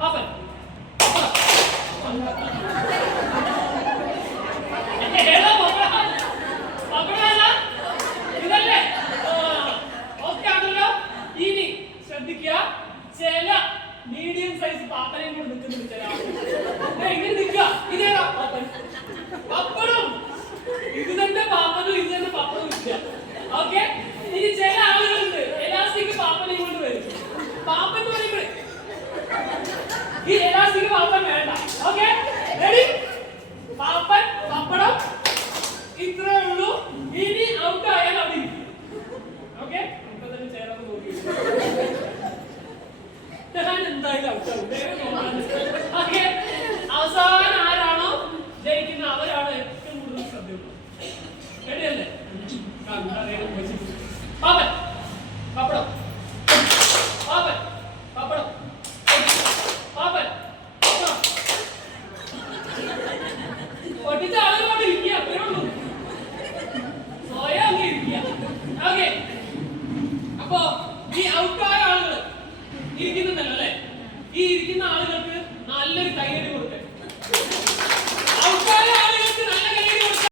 പാപ്പൻ ഇതല്ലേ ഓക്കെ ആണല്ലോ. ഇനി ശ്രദ്ധിക്കുക, ചില മീഡിയം സൈസ് പാപ്പനെയും കൂടെ നിൽക്കുന്നുണ്ട് ചില ഇങ്ങനെ നിൽക്കുക. ഇതേതാ പാപ്പൻ? പപ്പടും. ഇത് തന്നെ പാപ്പനും ഇത് തന്നെ പപ്പടും നിൽക്കുക. ഓക്കെ. ഇനി ചില ആളുകളുണ്ട് എലാസ്റ്റിക് പാപ്പനെയും കൊണ്ട് വരും. പാപ്പൻ എന്ന് പറയുമ്പോൾ ഈ എലാസ്റ്റിക് പാപ്പൻ വേണ്ട. Okay, ready? പാപ്പൻ പപ്പടം ഇത്രേ ഉള്ളൂ. ഇനി ഔട്ട് ആയാൽ അവിടെ ഇരിക്കും. ഓക്കെ, ഇപ്പൊ തന്നെ ചേർന്ന് നോക്കി എന്തായാലും ഔട്ട് ആവും. ഓക്കെ, അവസാനം ആരാണോ ജയിക്കുന്ന അവരാണ് ഏറ്റവും കൂടുതൽ ശ്രദ്ധയുള്ളത്. റെഡിയല്ലേ? പാപ്പൻ പപ്പടം പാപ്പൻ പപ്പടം പാപ്പൻ പപ്പടം പൊട്ടിച്ച ആളുകളോട് ഇരിക്കുക. അത്രേ ഉള്ളൂ. സ്വയം അങ്ങ് ഇരിക്കുക. ഓക്കെ, അപ്പോ ഈ ഔട്ടായ ആളുകൾ ഇരിക്കുന്നുണ്ടല്ലേ, ഈ ഇരിക്കുന്ന ആളുകൾക്ക് നല്ലൊരു കൈയടി കൊടുക്കേ. ഔട്ടായ ആളുകൾക്ക് നല്ല